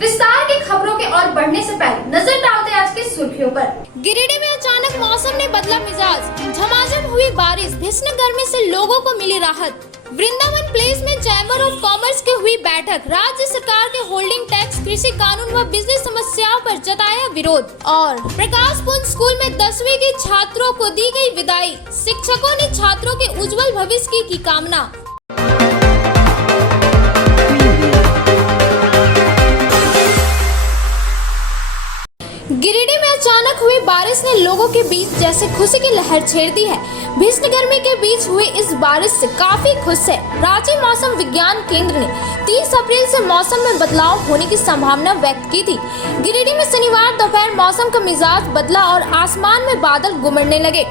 विस्तार की खबरों के और बढ़ने से पहले नजर डालते हैं आज की सुर्खियों पर। गिरिडीह में अचानक मौसम ने बदला मिजाज, झमाझम हुई बारिश, भीषण गर्मी से लोगों को मिली राहत। वृंदावन प्लेस में चैम्बर ऑफ कॉमर्स की हुई बैठक, राज्य सरकार के होल्डिंग टैक्स, कृषि कानून व बिजली समस्याओं पर जताया विरोध। और प्रकाश पुंज स्कूल में 10वीं के छात्रों को दी गई विदाई, शिक्षकों ने छात्रों के उज्जवल भविष्य की कामना। गिरिडीह में अचानक हुई बारिश ने लोगों के बीच जैसे खुशी की लहर छेड़ दी है। भीषण गर्मी के बीच हुई इस बारिश से काफी खुश है। राज्य मौसम विज्ञान केंद्र ने 30 अप्रैल से मौसम में बदलाव होने की संभावना व्यक्त की थी। गिरिडीह में शनिवार दोपहर मौसम का मिजाज बदला और आसमान में बादल गुमड़ने लगे।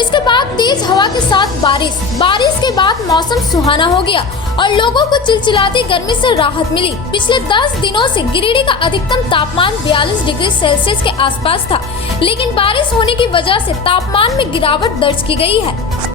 इसके बाद तेज हवा के साथ बारिश के बाद मौसम सुहाना हो गया और लोगों को चिलचिलाती गर्मी से राहत मिली। पिछले 10 दिनों से गिरिडीह का अधिकतम तापमान 42 डिग्री सेल्सियस के आसपास था, लेकिन बारिश होने की वजह से तापमान में गिरावट दर्ज की गई है।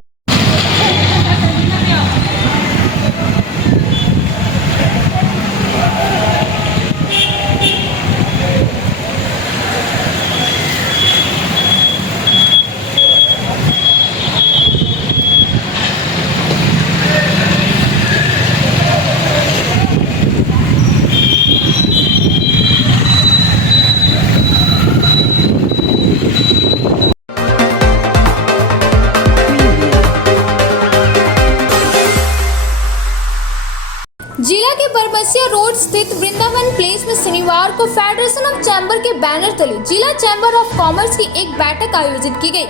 जिला के बरबसिया रोड स्थित वृंदावन प्लेस में शनिवार को फेडरेशन ऑफ चैम्बर के बैनर तले जिला चैम्बर ऑफ कॉमर्स की एक बैठक आयोजित की गई।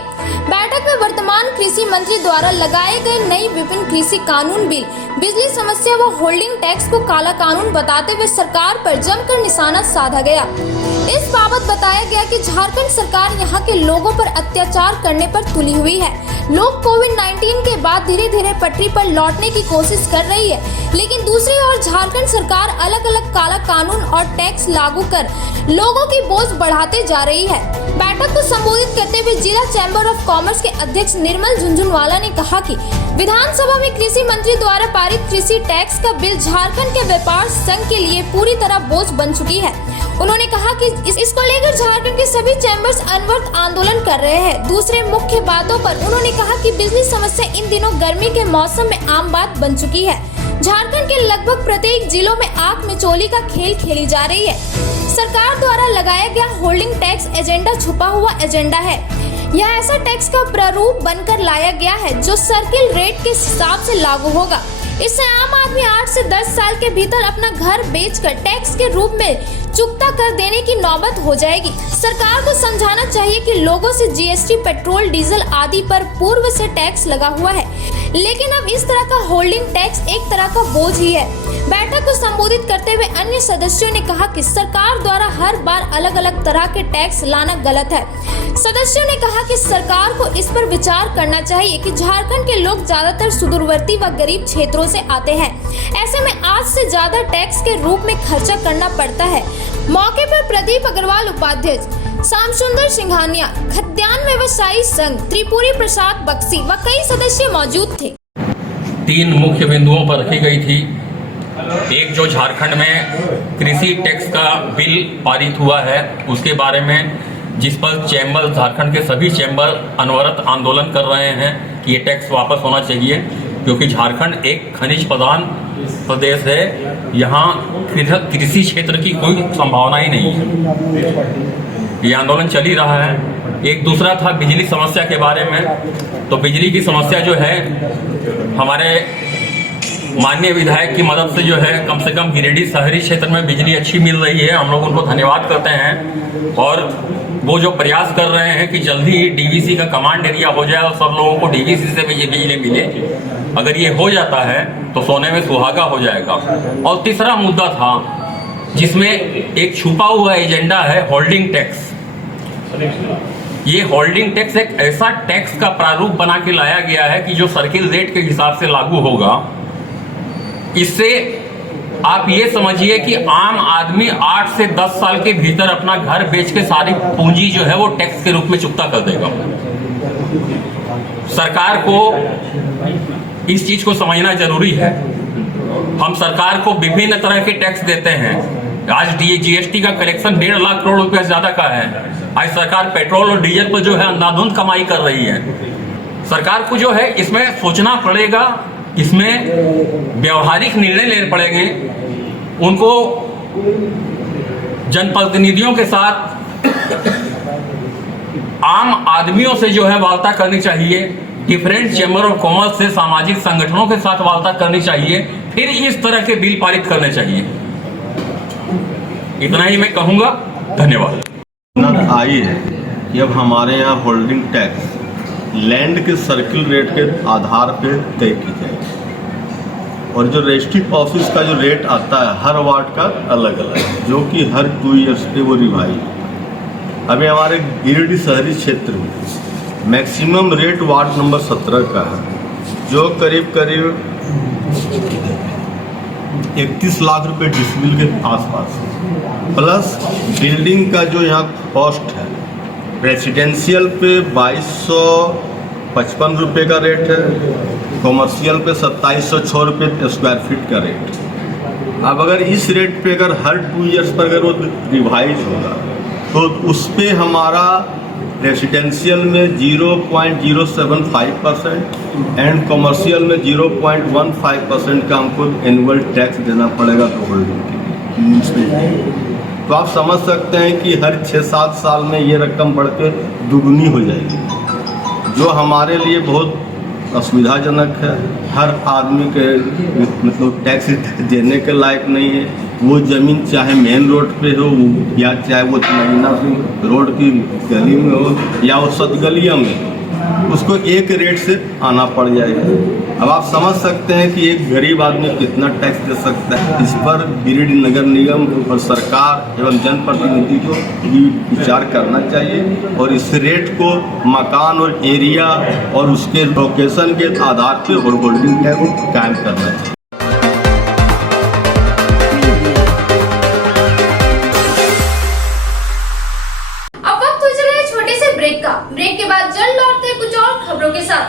बैठक में वर्तमान कृषि मंत्री द्वारा लगाए गए नई विभिन्न कृषि कानून बिल, बिजली समस्या व होल्डिंग टैक्स को काला कानून बताते हुए सरकार पर जमकर निशाना साधा गया। इस बाबत बताया गया कि झारखंड सरकार यहां के लोगों पर अत्याचार करने पर तुली हुई है। लोग कोविड-19 के बाद धीरे धीरे पटरी पर लौटने की कोशिश कर रही है, लेकिन दूसरी ओर झारखंड सरकार अलग अलग काला कानून और टैक्स लागू कर लोगों की बोझ बढ़ाते जा रही है। बैठक को संबोधित करते हुए जिला चैम्बर ऑफ कॉमर्स के अध्यक्ष निर्मल झुनझुनवाला ने कहा कि विधानसभा में कृषि मंत्री द्वारा पारित कृषि टैक्स का बिल झारखंड के व्यापार संघ के लिए पूरी तरह बोझ बन चुकी है। उन्होंने कहा कि इसको लेकर झारखंड के सभी चैम्बर्स अनवरत आंदोलन कर रहे हैं। दूसरे मुख्य बातों पर उन्होंने कहा कि बिजली समस्या इन दिनों गर्मी के मौसम में आम बात बन चुकी है। झारखंड के लगभग प्रत्येक जिलों में आग मिचोली का खेल खेली जा रही है। सरकार द्वारा लगाया गया होल्डिंग टैक्स एजेंडा छुपा हुआ एजेंडा है। यह ऐसा टैक्स का प्रारूप बनकर लाया गया है जो सर्किल रेट के हिसाब से लागू होगा। इससे आम आदमी 8 से 10 साल के भीतर अपना घर बेचकर टैक्स के रूप में चुकता कर देने की नौबत हो जाएगी। सरकार को समझाना चाहिए कि लोगों से जीएसटी, पेट्रोल, डीजल आदि पर पूर्व से टैक्स लगा हुआ है, लेकिन अब इस तरह का होल्डिंग टैक्स एक तरह का बोझ ही है। बैठक को संबोधित करते हुए अन्य सदस्यों ने कहा कि सरकार द्वारा हर बार अलग अलग तरह के टैक्स लाना गलत है। सदस्यों ने कहा कि सरकार को इस पर विचार करना चाहिए कि झारखंड के लोग ज्यादातर सुदूरवर्ती व गरीब क्षेत्रों से आते हैं। ऐसे में आज से ज्यादा टैक्स के रूप में खर्चा करना पड़ता है। मौके पर प्रदीप अग्रवाल उपाध्यक्ष, श्याम सुंदर सिंघानिया, खाद्यान्न व्यवसायी संघ, त्रिपुरी प्रसाद बक्सी व कई सदस्य मौजूद थे। 3 मुख्य बिंदुओं पर रखी गई थी। एक, जो झारखंड में कृषि टैक्स का बिल पारित हुआ है उसके बारे में, जिस पर चैम्बर, झारखंड के सभी चैम्बर अनवरत आंदोलन कर रहे हैं कि ये टैक्स वापस होना चाहिए, क्योंकि झारखंड एक खनिज प्रधान प्रदेश है। यहाँ कृषि क्षेत्र की कोई संभावना ही नहीं है। ये आंदोलन चल ही रहा है। एक दूसरा था बिजली समस्या के बारे में। तो बिजली की समस्या जो है, हमारे माननीय विधायक की मदद से जो है कम से कम गिरिडीह शहरी क्षेत्र में बिजली अच्छी मिल रही है। हम लोग उनको धन्यवाद करते हैं और वो जो प्रयास कर रहे हैं कि जल्दी ही डीवीसी का कमांड एरिया हो जाए और सब लोगों को डीवीसी से बिजली मिले। अगर ये हो जाता है तो सोने में सुहागा हो जाएगा। और तीसरा मुद्दा था जिसमें एक छुपा हुआ एजेंडा है, होल्डिंग टैक्स। ये होल्डिंग टैक्स एक ऐसा टैक्स का प्रारूप बना के लाया गया है कि जो सर्किल रेट के हिसाब से लागू होगा। इससे आप ये समझिए कि आम आदमी 8 से 10 साल के भीतर अपना घर बेच के सारी पूंजी जो है वो टैक्स के रूप में चुकता कर देगा। सरकार को इस चीज को समझना जरूरी है। हम सरकार को विभिन्न तरह के टैक्स देते हैं, आज जीएसटी का कलेक्शन 1.5 लाख करोड़ रुपया से ज्यादा का है। आज सरकार पेट्रोल और डीजल पर जो है अंधाधुंध कमाई कर रही है। सरकार को जो है इसमें सोचना पड़ेगा, इसमें व्यवहारिक निर्णय लेने पड़ेंगे। उनको जनप्रतिनिधियों के साथ आम आदमियों से जो है वार्ता करनी चाहिए, डिफरेंट चैम्बर ऑफ कॉमर्स से सामाजिक संगठनों के साथ वार्ता करनी चाहिए, फिर इस तरह के बिल पारित करने चाहिए। इतना ही मैं कहूंगा, धन्यवाद। आई है कि अब हमारे यहाँ होल्डिंग टैक्स लैंड के सर्किल रेट के आधार पर तय की जाएगी और जो रजिस्ट्री ऑफिस का जो रेट आता है हर वार्ड का अलग अलग, जो कि हर 2 ईयर्स पे वो रिवाइज। अभी हमारे गिरिडीह शहरी क्षेत्र में मैक्सिमम रेट वार्ड नंबर 17 का है, जो करीब 31 लाख रुपए डिसमिल के आसपास है। प्लस बिल्डिंग का जो यहाँ कॉस्ट है, रेसिडेंशियल पे 2255 रुपये का रेट है, कॉमर्शियल पे 2706 रुपये स्क्वायर फीट का रेट। अब अगर इस रेट पे अगर हर 2 ईयर्स पर अगर वो रिवाइज होगा तो उस पे हमारा रेसिडेंशियल में 0.075% एंड कॉमर्शियल में 0.15% का हमको एनुअल टैक्स देना पड़ेगा होल्डिंग के लिए। तो आप समझ सकते हैं कि हर 6-7 साल में ये रकम बढ़ के दुगनी हो जाएगी, जो हमारे लिए बहुत असुविधाजनक है। हर आदमी के मतलब टैक्स देने के लायक नहीं है। वो ज़मीन चाहे मेन रोड पे हो या चाहे वो महीना रोड की गली में हो या वो सतगलिया में, उसको एक रेट से आना पड़ जाएगा। अब आप समझ सकते हैं कि एक गरीब आदमी कितना टैक्स दे सकता है। इस पर गिरिडीह नगर निगम और सरकार एवं जनप्रतिनिधि को भी विचार करना चाहिए और इस रेट को मकान और एरिया और उसके लोकेशन के आधार पर होल्डिंग टैक्स को कायम करना चाहिए। अब वक्त हो चला है छोटे से ब्रेक का। ब्रेक के बाद जल्द लौटते हैं कुछ और खबरों के साथ।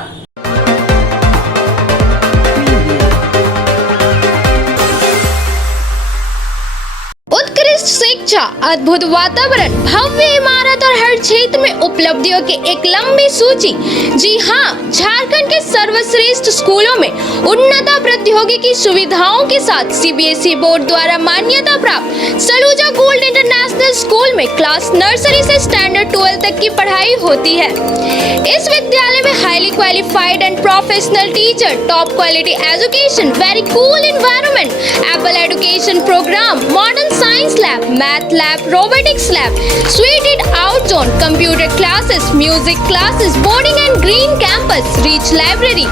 उत्कृष्ट शिक्षा, अद्भुत वातावरण, भव्य इमारत और हर क्षेत्र में उपलब्धियों की एक लंबी सूची। जी हाँ, झारखंड के सर्वश्रेष्ठ स्कूलों में उन्नत प्रौद्योगिकी सुविधाओं के साथ सीबीएसई बोर्ड द्वारा मान्यता प्राप्त सलूजा गोल्ड इंटरनेशनल स्कूल में क्लास नर्सरी से स्टैंडर्ड 12 तक की पढ़ाई होती है। इस विद्यालय में highly qualified and professional teacher, top quality education, very cool environment, Apple education programme, modern science lab, math lab, robotics lab, seated out zone, computer classes, music classes, boarding and green campus, rich library,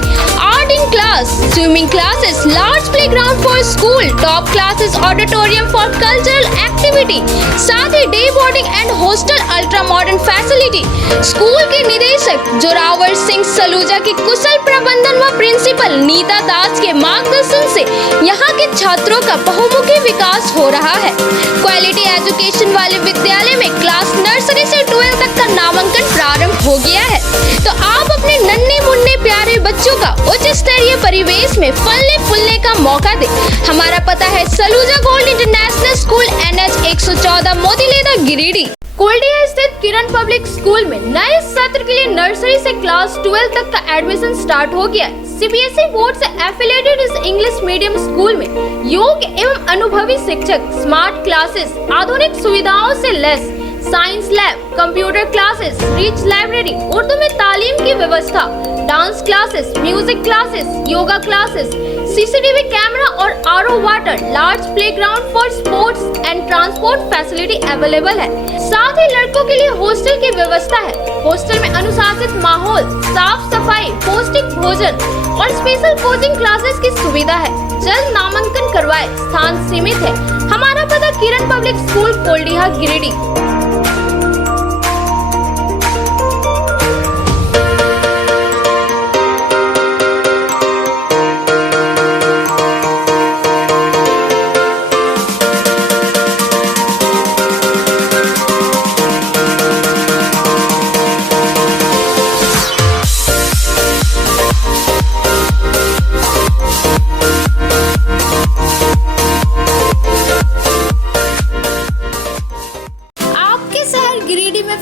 art in class, swimming classes, large playground for school, top classes, auditorium for cultural activity, साथ ही day boarding and hostel, ultra modern facility. School के निदेशक जोरावर सिंह सलूजा के कुशल प्रबंधन व principal Nita दास के मार्गदर्शन से यहाँ के छात्रों का बहुमुखी विकास हो रहा है। क्वालिटी एजुकेशन वाले विद्यालय में क्लास नर्सरी से 12 तक का नामांकन प्रारंभ हो गया है, तो आप अपने नन्हे मुन्ने प्यारे बच्चों का उच्च स्तरीय परिवेश में फलने फूलने का मौका दें। हमारा पता है Saluja gold international school, NH 114, Motileda, Giridih. Koldiya स्थित किरण पब्लिक स्कूल में नए सत्र के लिए नर्सरी से क्लास 12 तक का एडमिशन स्टार्ट हो गया है। सीबीएसई बोर्ड से एफिलिएटेड इस इंग्लिश मीडियम स्कूल में योग्य एवं अनुभवी शिक्षक, स्मार्ट क्लासेस, आधुनिक सुविधाओं से लैस, science lab, computer classes, rich library, Urdu में तालीम की व्यवस्था, dance classes, music classes, yoga classes, CCTV camera और RO water, large playground for sports and transport facility available है। साथ ही लड़कों के लिए हॉस्टल की व्यवस्था है। हॉस्टल में अनुशासित माहौल, साफ सफाई, पौष्टिक भोजन और स्पेशल कोचिंग क्लासेस की सुविधा है। जल्द नामांकन करवाए, स्थान सीमित है। हमारा पता किरण public school, Koldia, Giridih.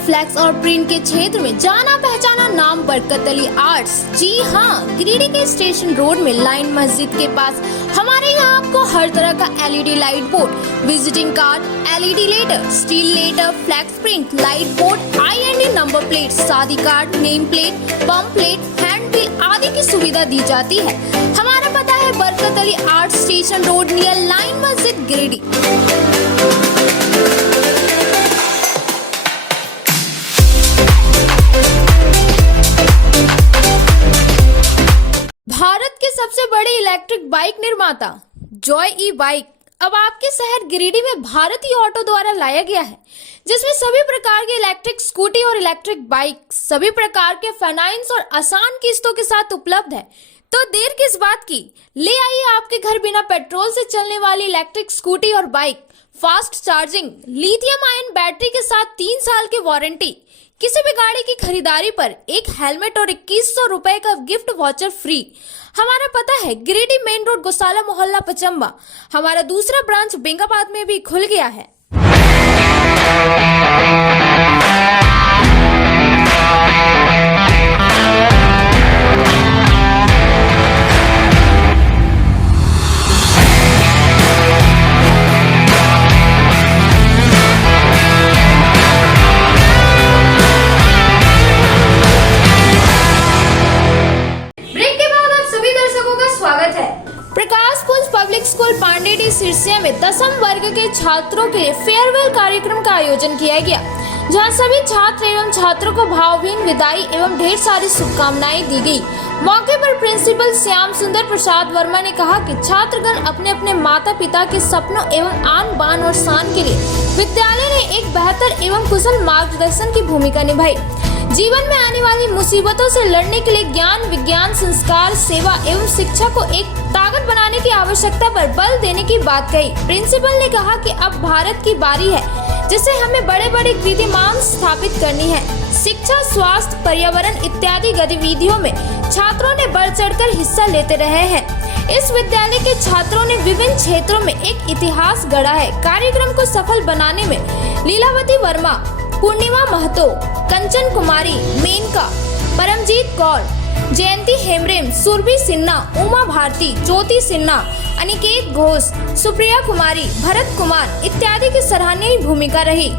Flex और प्रिंट के क्षेत्र में जाना पहचाना नाम बरकत अली आर्ट्स। जी हाँ, गिरिडीह के स्टेशन रोड में लाइन मस्जिद के पास हमारे यहाँ आपको हर तरह का LED light board, visiting card, LED letter, steel letter, flex print, light board, IND number plate, शादी कार्ड, नेम प्लेट, बम प्लेट, हैंड बिल आदि की सुविधा दी जाती है। हमारा पता है Barkat Ali art station road near line मस्जिद गिरिडीह। भारत के सबसे बड़े इलेक्ट्रिक बाइक निर्माता जॉय ई बाइक अब आपके शहर गिरिडीह में भारतीय ऑटो द्वारा लाया गया है, जिसमें सभी प्रकार के इलेक्ट्रिक स्कूटी और इलेक्ट्रिक बाइक सभी प्रकार के फाइनेंस और आसान किस्तों के साथ उपलब्ध है। तो देर किस बात की, ले आइए आपके घर बिना पेट्रोल से चलने वाली इलेक्ट्रिक स्कूटी और bike, fast charging, lithium ion battery के साथ 3 साल की वारंटी, किसी भी गाड़ी की खरीदारी पर एक हेलमेट और 2100 रुपए का गिफ्ट वॉचर फ्री। हमारा पता है गिरिडीह मेन रोड गोशाला मोहल्ला पचम्बा। हमारा दूसरा ब्रांच बेंगाबाद में भी खुल गया है। स्कूल पांडेडी सिरसिया में 10वीं वर्ग के छात्रों के लिए फेयरवेल कार्यक्रम का आयोजन किया गया, जहां सभी छात्र एवं छात्रों को भावभीनी विदाई एवं ढेर सारी शुभकामनाएं दी गई। मौके पर प्रिंसिपल श्याम सुंदर प्रसाद वर्मा ने कहा कि छात्रगण अपने अपने माता पिता के सपनों एवं आन बान और शान के लिए विद्यालय ने एक बेहतर एवं कुशल मार्गदर्शन की भूमिका निभाई। जीवन में आने वाली मुसीबतों से लड़ने के लिए ज्ञान, विज्ञान, संस्कार, सेवा एवं शिक्षा को एक ताकत बनाने की आवश्यकता पर बल देने की बात कही। प्रिंसिपल ने कहा कि अब भारत की बारी है, जिसे हमें बड़े बड़े कीर्तिमान स्थापित करनी है। शिक्षा, स्वास्थ्य, पर्यावरण इत्यादि गतिविधियों में छात्रों ने बढ़ चढ़कर हिस्सा लेते रहे हैं। इस विद्यालय के छात्रों ने विभिन्न क्षेत्रों में एक इतिहास गढ़ा है। कार्यक्रम को सफल बनाने में लीलावती वर्मा, पूर्णिमा महतो, कंचन कुमारी, मेनका, परमजीत कौर, जयंती हेमब्रम, सुरभि सिन्हा, उमा भारती, ज्योति सिन्हा, अनिकेत घोष, सुप्रिया कुमारी, भरत कुमार इत्यादि की सराहनीय भूमिका रही।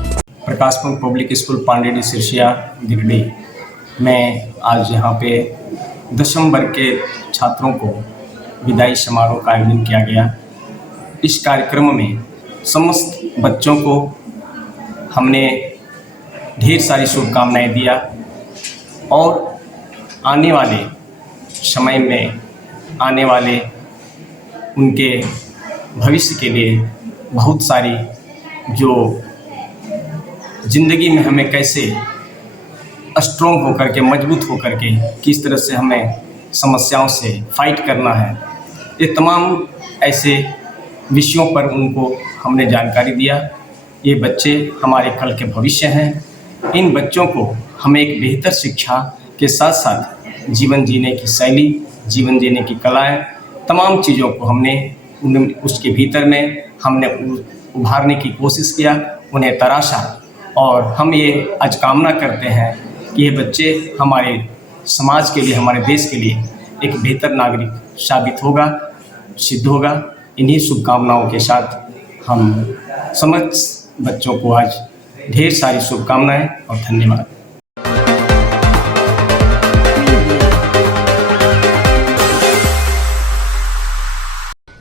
प्रकाश पंत पब्लिक स्कूल पांडेडी सिरसिया गिरिडीह में आज यहाँ पे 10वीं वर्ग के छात्रों को विदाई समारोह का आयोजन किया गया। इस कार्यक्रम में समस्त बच्चों को हमने ढेर सारी शुभकामनाएं दिया और आने वाले समय में आने वाले उनके भविष्य के लिए बहुत सारी जो ज़िंदगी में हमें कैसे स्ट्रॉन्ग होकर के, मजबूत होकर के किस तरह से हमें समस्याओं से फाइट करना है, ये तमाम ऐसे विषयों पर उनको हमने जानकारी दिया। ये बच्चे हमारे कल के भविष्य हैं। इन बच्चों को हमें एक बेहतर शिक्षा के साथ साथ जीवन जीने की शैली, जीवन जीने की कलाएं, तमाम चीज़ों को हमने उसके भीतर में हमने उभारने की कोशिश किया, उन्हें तराशा। और हम ये आज कामना करते हैं कि ये बच्चे हमारे समाज के लिए, हमारे देश के लिए एक बेहतर नागरिक साबित होगा, सिद्ध होगा। इन्हीं शुभकामनाओं के साथ हम समस्त बच्चों को आज ढेर सारी शुभकामनाएं और धन्यवाद।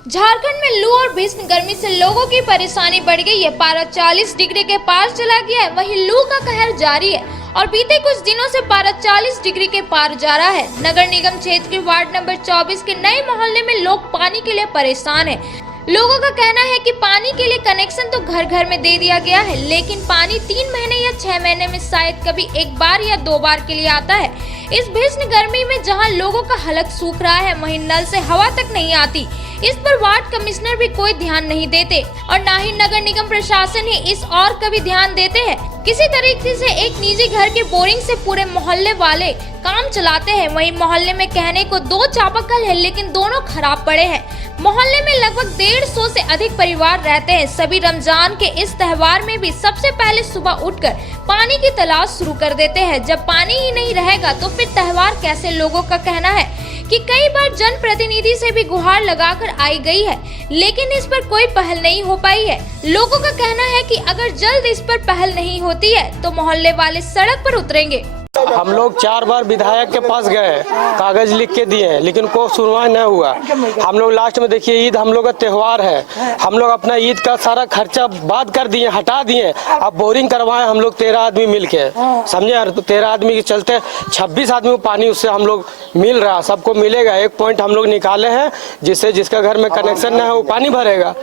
झारखंड में लू और भीषण गर्मी से लोगों की परेशानी बढ़ गई है। पारा 40 डिग्री के पार चला गया है। वहीं लू का कहर जारी है और बीते कुछ दिनों से पारा 40 डिग्री के पार जा रहा है। नगर निगम क्षेत्र के वार्ड नंबर 24 के नए मोहल्ले में लोग पानी के लिए परेशान हैं। लोगों का कहना है कि पानी के लिए कनेक्शन तो घर घर में दे दिया गया है, लेकिन पानी 3 महीने या 6 महीने में शायद कभी 1 बार या 2 बार के लिए आता है। इस भीषण गर्मी में जहां लोगों का हलक सूख रहा है, वहीं नल से हवा तक नहीं आती। इस पर वार्ड कमिश्नर भी कोई ध्यान नहीं देते और न ही नगर निगम प्रशासन ही इस और कभी ध्यान देते हैं। किसी तरीके से एक निजी घर के बोरिंग से पूरे मोहल्ले वाले काम चलाते हैं। वहीं मोहल्ले में कहने को 2 चापाकल है, लेकिन दोनों खराब पड़े हैं। मोहल्ले में लगभग 150 से अधिक परिवार रहते हैं। सभी रमजान के इस त्योहार में भी सबसे पहले सुबह उठकर पानी की तलाश शुरू कर देते हैं। जब पानी ही नहीं रहेगा तो फिर त्योहार कैसे? लोगों का कहना है कि कई बार जनप्रतिनिधि से भी गुहार लगाकर आई गई है, लेकिन इस पर कोई पहल नहीं हो पाई है। लोगों का कहना है कि अगर जल्द इस पर पहल नहीं होती है तो मोहल्ले वाले सड़क पर उतरेंगे। हम लोग 4 बार विधायक के पास गए, कागज लिख के दिए हैं, लेकिन कोई सुनवाई नहीं हुआ। हम लोग लास्ट में देखिए, ईद हम लोग का त्योहार है, हम लोग अपना ईद का सारा खर्चा बाद कर दिए, हटा दिए। अब बोरिंग करवाए हम लोग 13 आदमी मिल के, समझे यार। तो 13 आदमी के चलते 26 आदमी को पानी उससे हम लोग मिल रहा, सबको मिलेगा। 1 पॉइंट हम लोग निकाले हैं, जिससे जिसका घर में कनेक्शन नहीं है वो पानी भरेगा।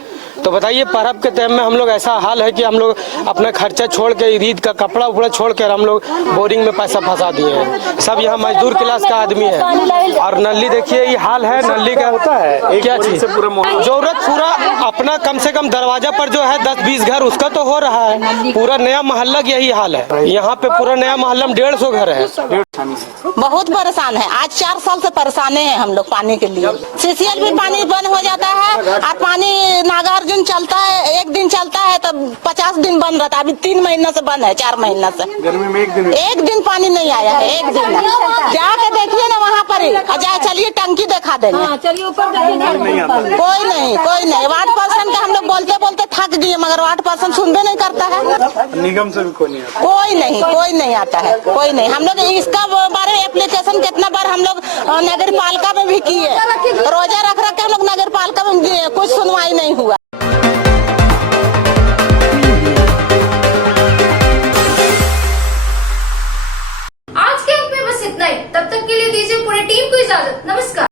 तो बताइए, पर्व के टाइम में हम लोग ऐसा हाल है कि हम लोग अपना खर्चा छोड़ के, ईद का कपड़ा उपड़ा छोड़ कर हम लोग बोरिंग में पैसा फंसा दिए हैं। सब यहाँ मजदूर क्लास का आदमी है। और नली देखिए, ये हाल है नली का। होता है क्या चीज जरूरत पूरा अपना कम से कम दरवाजा पर जो है 10-20 घर, उसका तो हो रहा है। पूरा नया मोहल्ला का यही हाल है। यहाँ पे पूरा नया मोहल्ला में 150 घर है। बहुत परेशान है। आज 4 साल से परेशान हैं हम लोग पानी के लिए। सीसीएल भी पानी बंद हो जाता है और पानी नागार्जुन चलता है, 1 दिन चलता है तो 50 दिन बंद रहता है। अभी 3 महीना से बंद है, 4 महीना से। गर्मी में एक दिन पानी नहीं आया है, 1 दिन। जाके देखिए ना वहाँ पर ही। चलिए टंकी दिखा देंगे। चलिए ऊपर देखिए। कोई नहीं। वार्ड पर्सन का हम लोग बोलते बोलते थक गए, मगर वार्ड पर्सन सुनबे नहीं करता है। निगम से भी कोई नहीं आता है। कोई नहीं। हम लोग इसका बारे में एप्लीकेशन कितना बार हम लोग नगर पालिका में भी किए, रोजा रख के हम लोग नगर पालिका में दिए, कुछ सुनवाई नहीं हुआ। आज के अंक में बस इतना ही। तब तक के लिए दीजिए पूरी टीम को इजाजत। नमस्कार।